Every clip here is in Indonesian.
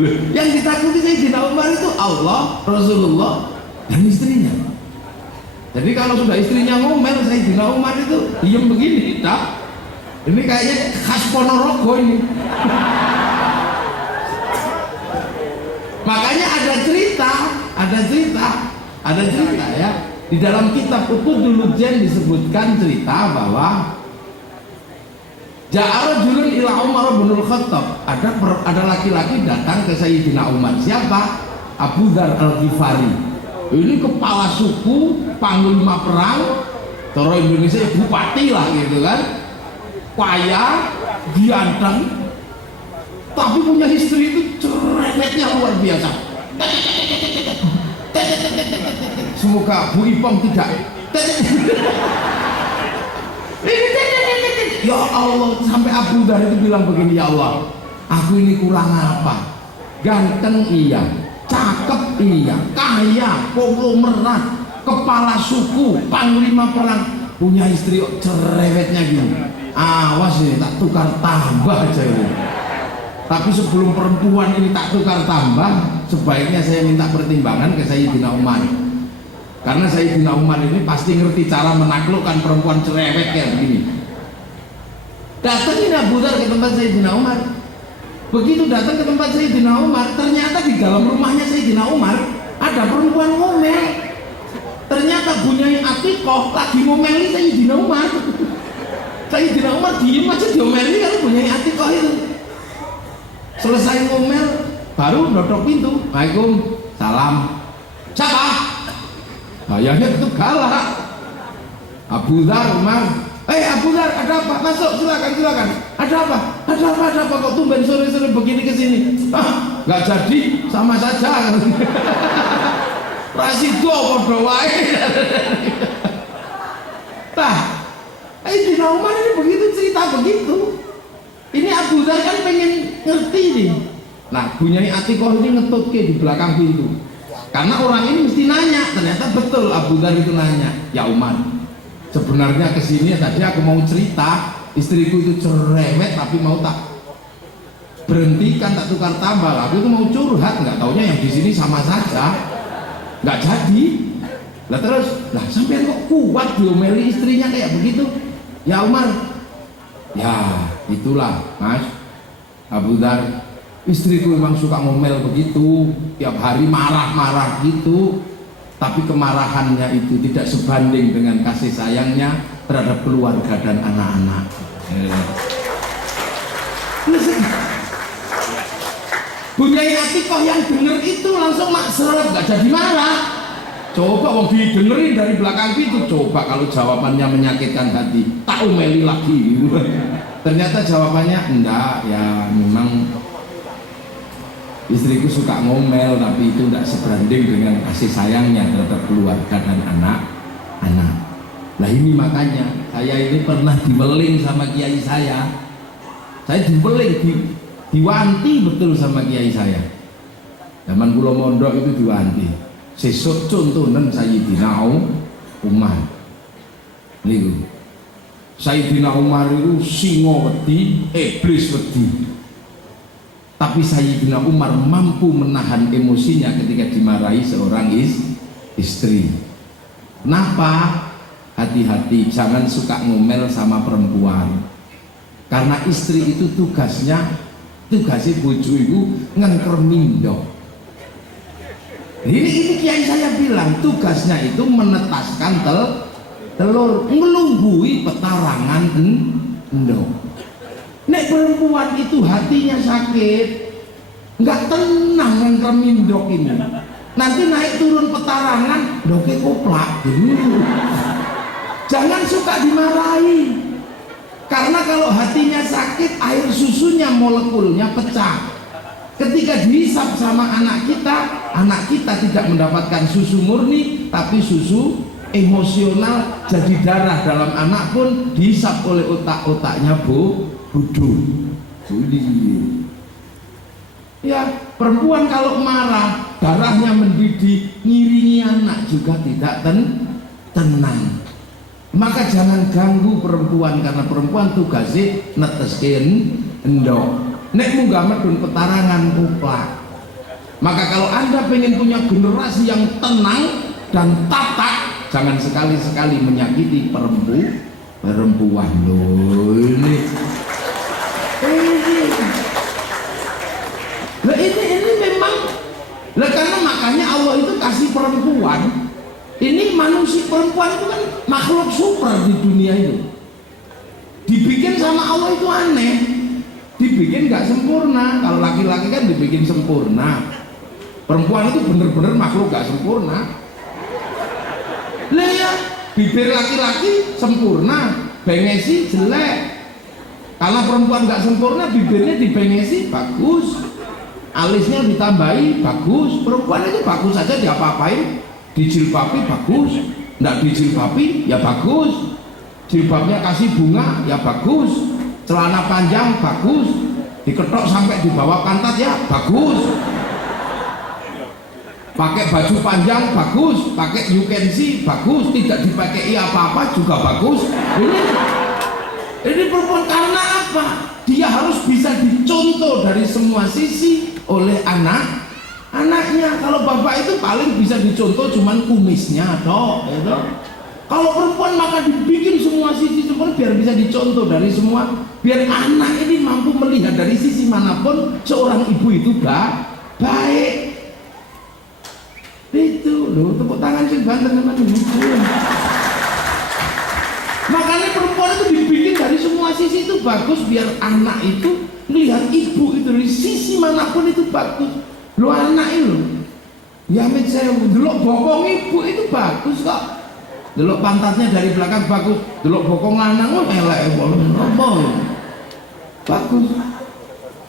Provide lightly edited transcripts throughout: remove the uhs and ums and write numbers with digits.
Loh, yang ditakuti Sayyidina Umar itu Allah, Rasulullah, dan istrinya. Jadi kalau sudah istrinya ngomel, Sayyidina Umar itu diem begini, tak? Ini kayaknya khas Ponorogo ini. Makanya ada cerita ya. Di dalam kitab Uqudul Jen disebutkan cerita bahwa Ja'arajulun ila Umar bin Khattab. Ada laki-laki datang ke Sayyidina Umar. Siapa? Abu Dzar Al-Ghifari. Ini kepala suku, panglima perang, cara Indonesia bupati lah gitu kan. Kaya, ganteng, tapi punya istri itu cerewetnya luar biasa. Semoga Bu Ipong tidak. Ya Allah, sampai Abu Dzar itu bilang begini, ya Allah, aku ini kurang apa? Ganteng iya, cakep iya, kaya, konglomerat, kepala suku, panglima perang, punya istri cerewetnya gini. Awas ini tak tukar tambah aja ini. Tapi sebelum perempuan ini tak tukar tambah, sebaiknya saya minta pertimbangan ke Sayyidina Umar. Karena Sayyidina Umar ini pasti ngerti cara menaklukkan perempuan cerewet kayak begini. Datangin Abu Dzar ke tempat Sayyidina Umar. Begitu datang ke tempat Sayyidina Umar, ternyata di dalam rumahnya Sayyidina Umar ada perempuan ngomel. Ternyata Bunyai Atikoh lagi ngomeli Sayyidina Umar. Sayyidina Umar diem aja diomeli kan Bunyai Atikoh itu. Selesai ngomel, baru dodok pintu. Waalaikumsalam. Siapa? Kayaknya itu galak. Abu Dzar, Umar. Abu Dzar, ada apa? Masuk, silakan. Ada apa? Kok tumben sore-sore begini ke sini? Nggak jadi, sama saja. Rasido podo wae. Sayyidina Umar ini begitu cerita begitu. Ini Abu Dzar kan pengen ngerti nih. Nah, Bunyai Atikoh ini ngetutke di belakang pintu. Karena orang ini mesti nanya, ternyata betul Abu Dzar itu nanya, ya Umar, sebenarnya kesini tadi aku mau cerita, istriku itu cerewet tapi mau tak berhentikan, tak tukar tambah. Aku itu mau curhat, nggak taunya yang di sini sama saja, nggak jadi. Lah terus, sampai kok kuat diomeli istrinya kayak begitu? Ya Umar, ya itulah Mas Abu Dzar, istriku memang suka ngomel begitu, tiap hari marah-marah gitu. Tapi kemarahannya itu tidak sebanding dengan kasih sayangnya terhadap keluarga dan anak-anak. Bunyai Atikoh yang denger itu langsung makseret, gak jadi marah. Coba wong didengerin dari belakang pintu, coba kalau jawabannya menyakitkan hati, tak umeli lagi. Ternyata jawabannya enggak, ya memang istriku suka ngomel, tapi itu tidak sebanding dengan kasih sayangnya terhadap keluarga dan anak-anak. Nah ini makanya saya ini pernah diweling sama kiai saya diweling, diwanti betul sama kiai saya. Zaman kula mondok itu diwanti. Sesuk contohnen Sayyidina Umar. Niku Sayyidina Umar itu singo wedi, iblis wedi. Tapi Sayyidina Umar mampu menahan emosinya ketika dimarahi seorang istri. Kenapa? Hati-hati, jangan suka ngomel sama perempuan. Karena istri itu tugasnya bojo itu ngengkermindo. Ini kiai saya bilang tugasnya itu menetaskan telur, ngelunggui petarangan endok. Nek perempuan itu hatinya sakit, nggak tenang ngengkermindok ini. Nanti naik turun petarangan, doke koplak. Jangan suka dimarahi. Karena kalau hatinya sakit, air susunya molekulnya pecah. Ketika dihisap sama anak kita tidak mendapatkan susu murni, tapi susu emosional, jadi darah dalam anak pun dihisap oleh otak-otaknya bodoh. Ya, perempuan kalau marah, darahnya mendidih, ngiringi anak juga tidak tenang. Maka jangan ganggu perempuan, karena perempuan tugasnya neteskin endok. Nek munggah medun petarangan kuplak. Maka kalau Anda pengen punya generasi yang tenang dan tatak, jangan sekali-sekali menyakiti perempuan. Loh ini lah ini memang lah, karena makanya Allah itu kasih perempuan. Ini manusia, perempuan itu kan makhluk super di dunia itu. Dibikin sama Allah itu aneh. Dibikin gak sempurna. Kalau laki-laki kan dibikin sempurna. Perempuan itu bener-bener makhluk gak sempurna. Lah ya, bibir laki-laki sempurna, bengesi jelek. Kalau perempuan gak sempurna, bibirnya dibengesi bagus, alisnya ditambahi bagus. Perempuan itu bagus saja, diapa-apain, dijilbabi bagus, nggak dijilbabi ya bagus, jilbabnya kasih bunga ya bagus, celana panjang bagus, diketok sampai di bawah pantat ya bagus, pakai baju panjang bagus, pakai you can see bagus, tidak dipakai apa-apa juga bagus. Ini perempuan karena apa? Dia harus bisa dicontoh dari semua sisi oleh anaknya. Kalau bapak itu paling bisa dicontoh cuman kumisnya toh, gitu. Kalau perempuan maka dibikin semua sisi sempurna biar bisa dicontoh dari semua, biar anak ini mampu melihat dari sisi manapun seorang ibu itu baik. Itu loh, tepuk tangan sih banten teman-teman. Makanya perempuan itu dibikin dari semua sisi itu bagus, biar anak itu melihat ibu itu dari sisi manapun itu bagus. Lo anak itu ya amit saya delok bokong ibu itu bagus kok, delok pantatnya dari belakang bagus, delok bokong lanang elek bagus.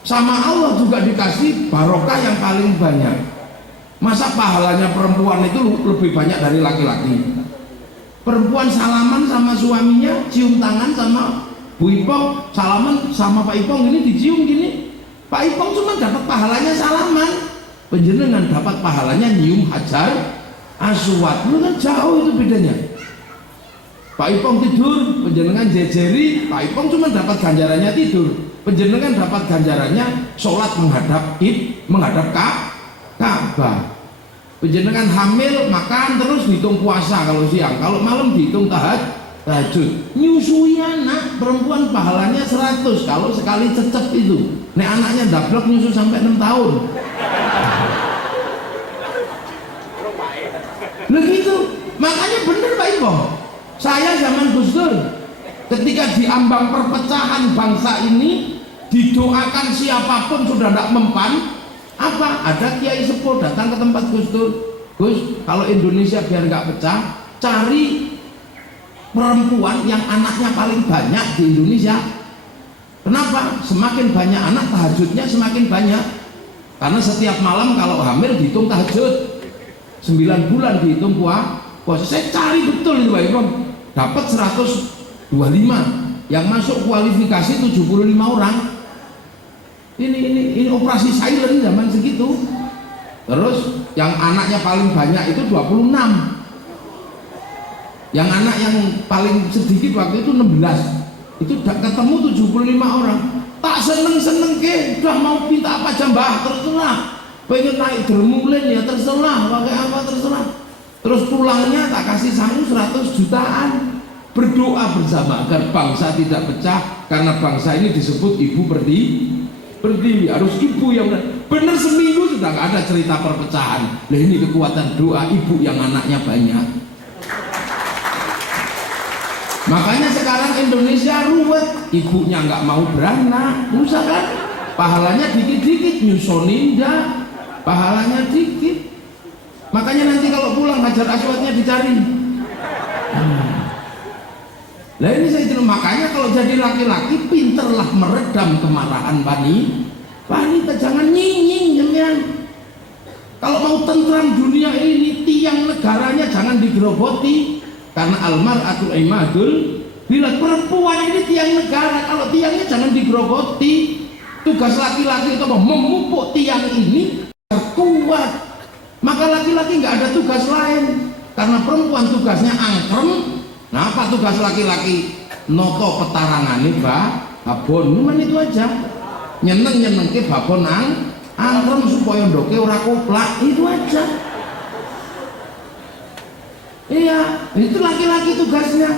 Sama Allah juga dikasih barokah yang paling banyak. Masa pahalanya perempuan itu lebih banyak dari laki-laki? Perempuan salaman sama suaminya, cium tangan sama Bu Ipong, salaman sama Pak Ipong ini dicium gini, Pak Ipong cuma dapat pahalanya salaman, penjenengan dapat pahalanya nyium hajar aswad. Lu kan jauh itu bedanya. Pak Ipong tidur, penjenengan jejeri, Pak Ipong cuma dapat ganjarannya tidur, penjenengan dapat ganjarannya sholat menghadap Ka'bah. Penjenengan hamil makan terus dihitung puasa kalau siang, kalau malam dihitung tahajud. Nyusui anak perempuan pahalanya 100 kalau sekali cecep itu. Nek anaknya dablek nyusu sampai 6 tahun. Begitu. Makanya bener Pak Ipo. Saya zaman Gus Dur ketika diambang perpecahan bangsa ini, didoakan siapapun sudah tidak mempan. Apa? Ada kiai sepuh datang ke tempat Gus Dur. Gus, kalau Indonesia biar nggak pecah, cari perempuan yang anaknya paling banyak di Indonesia. Kenapa? Semakin banyak anak, tahajudnya semakin banyak. Karena setiap malam kalau hamil dihitung tahajud, 9 bulan dihitung puasa. Saya cari betul itu Pak Imam, dapat 125, yang masuk kualifikasi 75 orang. Ini operasi silent zaman segitu. Terus yang anaknya paling banyak itu 26, yang anak yang paling sedikit waktu itu 16. Itu ketemu 75 orang. Tak seneng ke, udah mau minta apa aja mbah, terserah. Pengen naik dermulen ya terserah, pakai apa terserah. Terus pulangnya tak kasih sangu 100 jutaan. Berdoa bersama agar bangsa tidak pecah, karena bangsa ini disebut ibu berdiri, harus ibu yang benar. Seminggu sudah nggak ada cerita perpecahan. Nah ini kekuatan doa ibu yang anaknya banyak. Makanya sekarang Indonesia ruwet, ibunya nggak mau beranak, susah kan? Pahalanya dikit-dikit, nyusonin dah, pahalanya dikit. Makanya nanti kalau pulang hajar aswadnya dicari. Nah ini saya bilang, makanya kalau jadi laki-laki pinterlah meredam kemarahan wanita, jangan nyinying jangan. Kalau mau tentram dunia ini, tiang negaranya jangan digerogoti, karena almar'atul imadul, bila perempuan ini tiang negara, kalau tiangnya jangan digerogoti. Tugas laki-laki itu apa? Memupuk tiang ini kuat. Maka laki-laki nggak ada tugas lain, karena perempuan tugasnya angkrem. Nah apa tugas laki-laki? Noto petarangan nih babon, cuman itu aja. Nyeneng ke babon angrem supaya ndoke ora koplak, itu aja. Iya, itu laki-laki tugasnya.